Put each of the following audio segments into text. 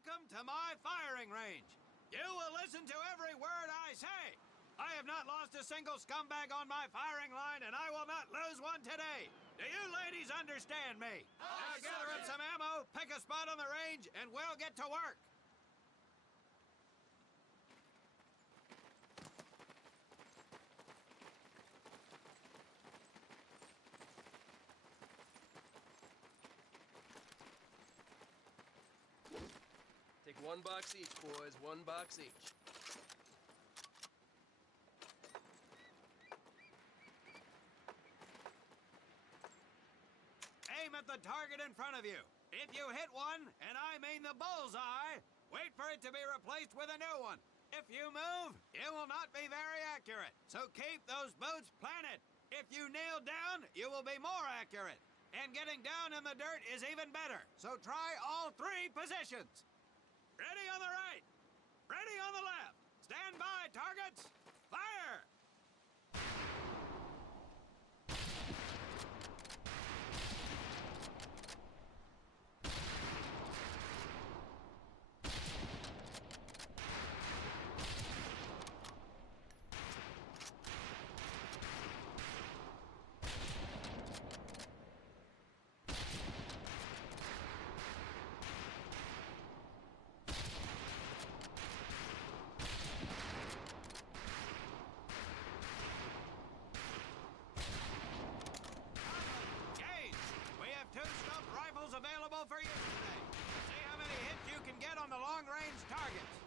Welcome to my firing range. You will listen to every word I say. I have not lost a single scumbag on my firing line, and I will not lose one today. Do you ladies understand me? Now gather up some ammo, pick a spot on the range, and we'll get to work. Take one box each, boys. One box each. Aim at the target in front of you. If you hit one, and I mean the bullseye, wait for it to be replaced with a new one. If you move, it will not be very accurate. So keep those boots planted. If you kneel down, you will be more accurate. And getting down in the dirt is even better. So try all three positions. Ready on the right. Ready on the left. Stand by, targets. Fire! Available for you today. See how many hits you can get on the long-range targets.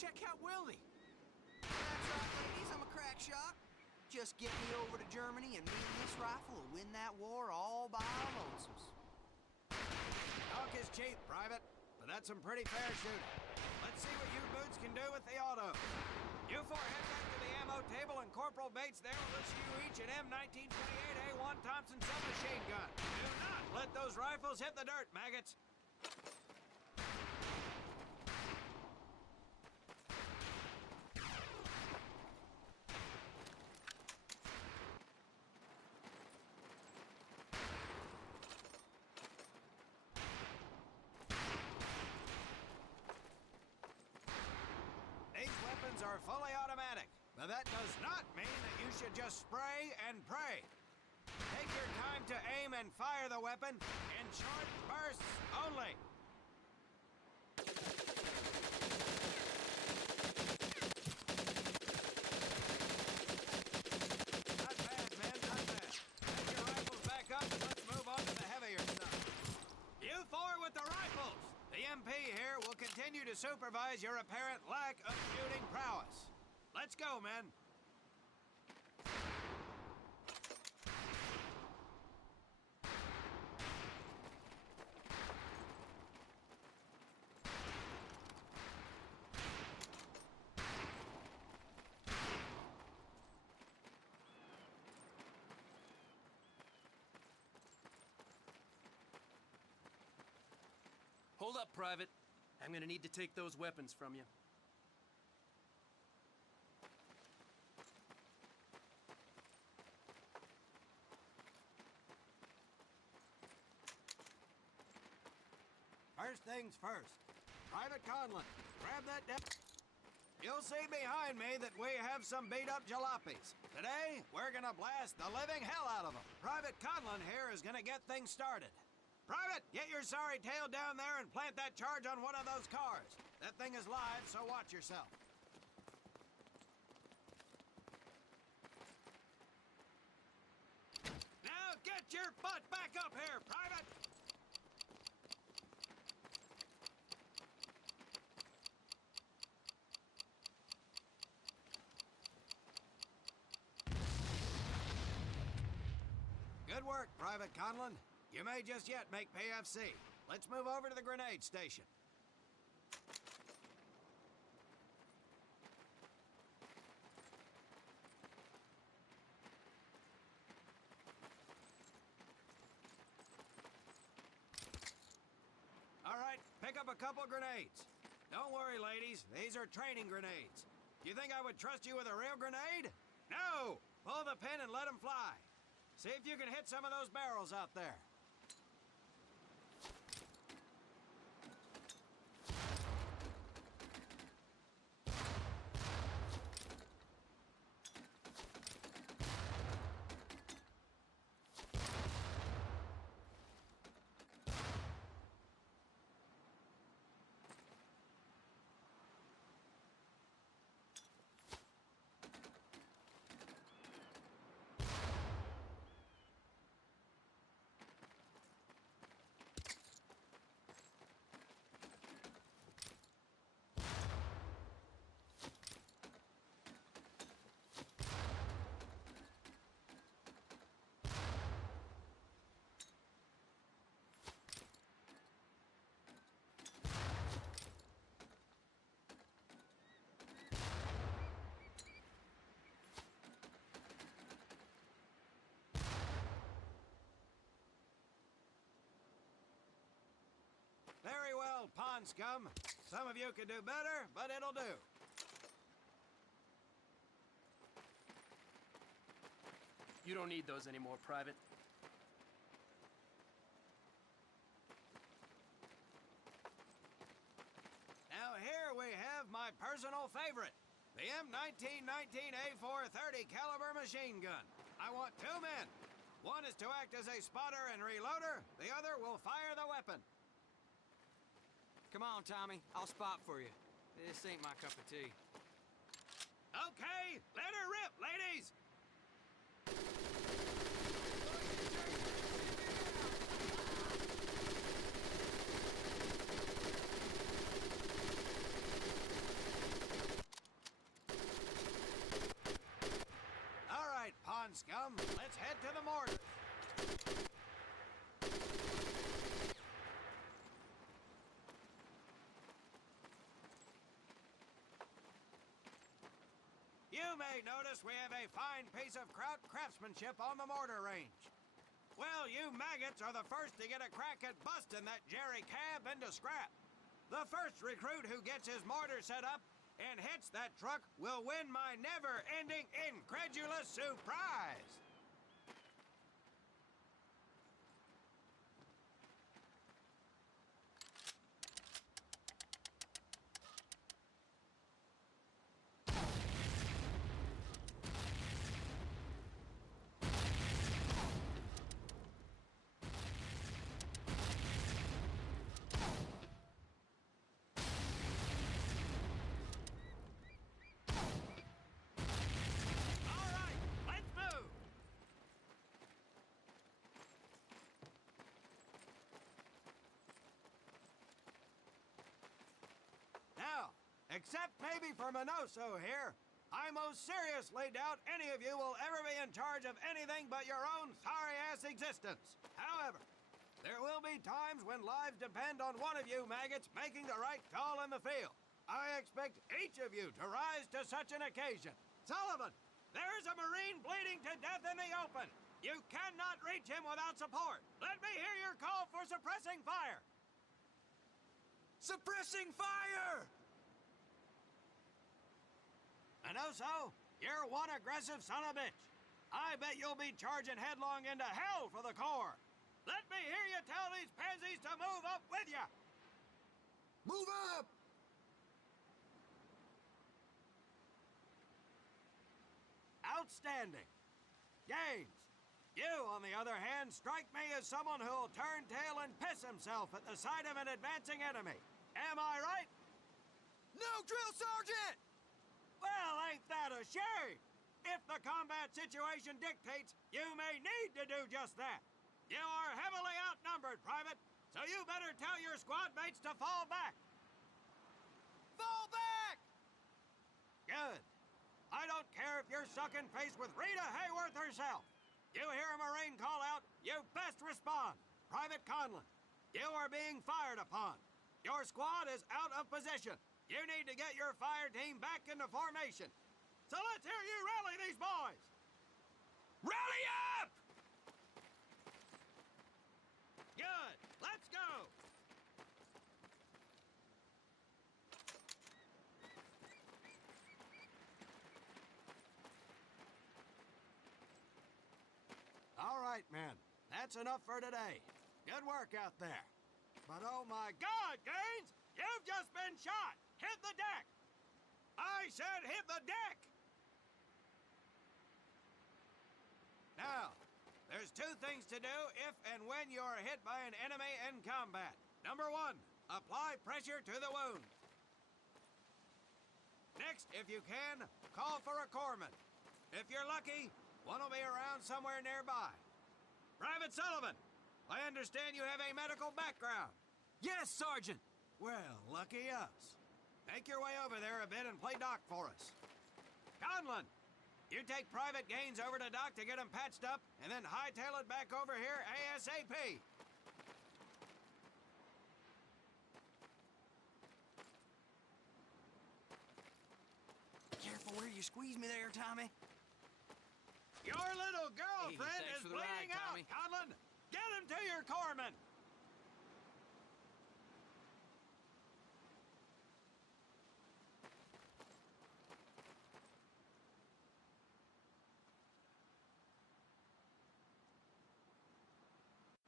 Check out Willie. That's right, ladies. I'm a crack shot. Just get me over to Germany and me and this rifle will win that war all by our lonesomes. Talk is cheap, Private, but that's some pretty fair shooting. Let's see what you boots can do with the auto. You four head back to the ammo table, and Corporal Bates there will issue you each an M1928A1 Thompson submachine gun. Do not let those rifles hit the dirt, maggots. These weapons are fully automatic, but that does not mean that you should just spray and pray. Take your time to aim and fire the weapon in short bursts only. Not bad, men, not bad. Take your rifles back up and let's move on to the heavier stuff. You four with the rifles! The MP here will continue to supervise your apparent lack of shooting prowess. Let's go, men. Hold up, Private. I'm gonna need to take those weapons from you. First things first. Private Conlon, grab that You'll see behind me that we have some beat-up jalopies. Today, we're gonna blast the living hell out of them. Private Conlon here is gonna get things started. Private, get your sorry tail down there and plant that charge on one of those cars. That thing is live, so watch yourself. Now get your butt back up here, Private! Good work, Private Conlon. You may just yet make PFC. Let's move over to the grenade station. All right, pick up a couple grenades. Don't worry, ladies. These are training grenades. Do you think I would trust you with a real grenade? No! Pull the pin and let them fly. See if you can hit some of those barrels out there. Very well, pond scum. Some of you could do better, but it'll do. You don't need those anymore, Private. Now here we have my personal favorite, the M1919A430 caliber machine gun. I want two men. One is to act as a spotter and reloader. The other will fire the weapon. Come on, Tommy. I'll spot for you. This ain't my cup of tea. Okay, let her rip, ladies! All right, pond scum, let's head to the mortar. You may notice we have a fine piece of craftsmanship on the mortar range. Well, you maggots are the first to get a crack at busting that Jerry cab into scrap. The first recruit who gets his mortar set up and hits that truck will win my never-ending incredulous surprise. Except maybe for Minoso here, I most seriously doubt any of you will ever be in charge of anything but your own sorry-ass existence. However, there will be times when lives depend on one of you maggots making the right call in the field. I expect each of you to rise to such an occasion. Sullivan, there is a Marine bleeding to death in the open. You cannot reach him without support. Let me hear your call for suppressing fire. Suppressing fire! Minoso, you're one aggressive son of a bitch. I bet you'll be charging headlong into hell for the Corps. Let me hear you tell these pansies to move up with you. Move up! Outstanding. Gaines, you, on the other hand, strike me as someone who'll turn tail and piss himself at the sight of an advancing enemy. Am I right? No, Drill Sergeant! Well, ain't that a shame? If the combat situation dictates, you may need to do just that. You are heavily outnumbered, Private, so you better tell your squad mates to fall back. Fall back! Good. I don't care if you're sucking face with Rita Hayworth herself. You hear a Marine call out, you best respond. Private Conlon, you are being fired upon. Your squad is out of position. You need to get your fire team back into formation. So let's hear you rally these boys. Rally up! Good. Let's go. All right, men. That's enough for today. Good work out there. But oh my God, Gaines! You've just been shot! Hit the deck! I said hit the deck! Now, there's two things to do if and when you are hit by an enemy in combat. Number one, apply pressure to the wound. Next, if you can, call for a corpsman. If you're lucky, one will be around somewhere nearby. Private Sullivan, I understand you have a medical background. Yes, Sergeant. Well, lucky us. Make your way over there a bit and play doc for us. Conlon, you take Private Gaines over to doc to get him patched up, and then hightail it back over here ASAP. Careful where you squeeze me there, Tommy. Your little girlfriend Thanks is for the ride, bleeding out, Tommy. Conlon. Get him to your corpsman.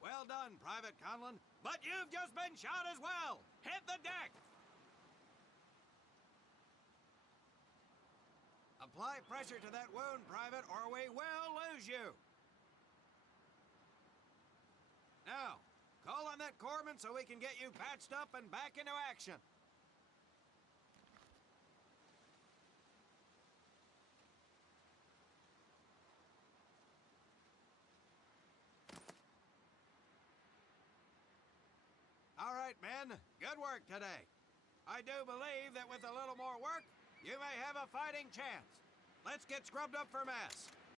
Well done, Private Conlon, but you've just been shot as well. Hit the deck. Apply pressure to that wound, Private, or we will lose you. Now, call on that corpsman so we can get you patched up and back into action. All right, men. Good work today. I do believe that with a little more work, you may have a fighting chance. Let's get scrubbed up for mess.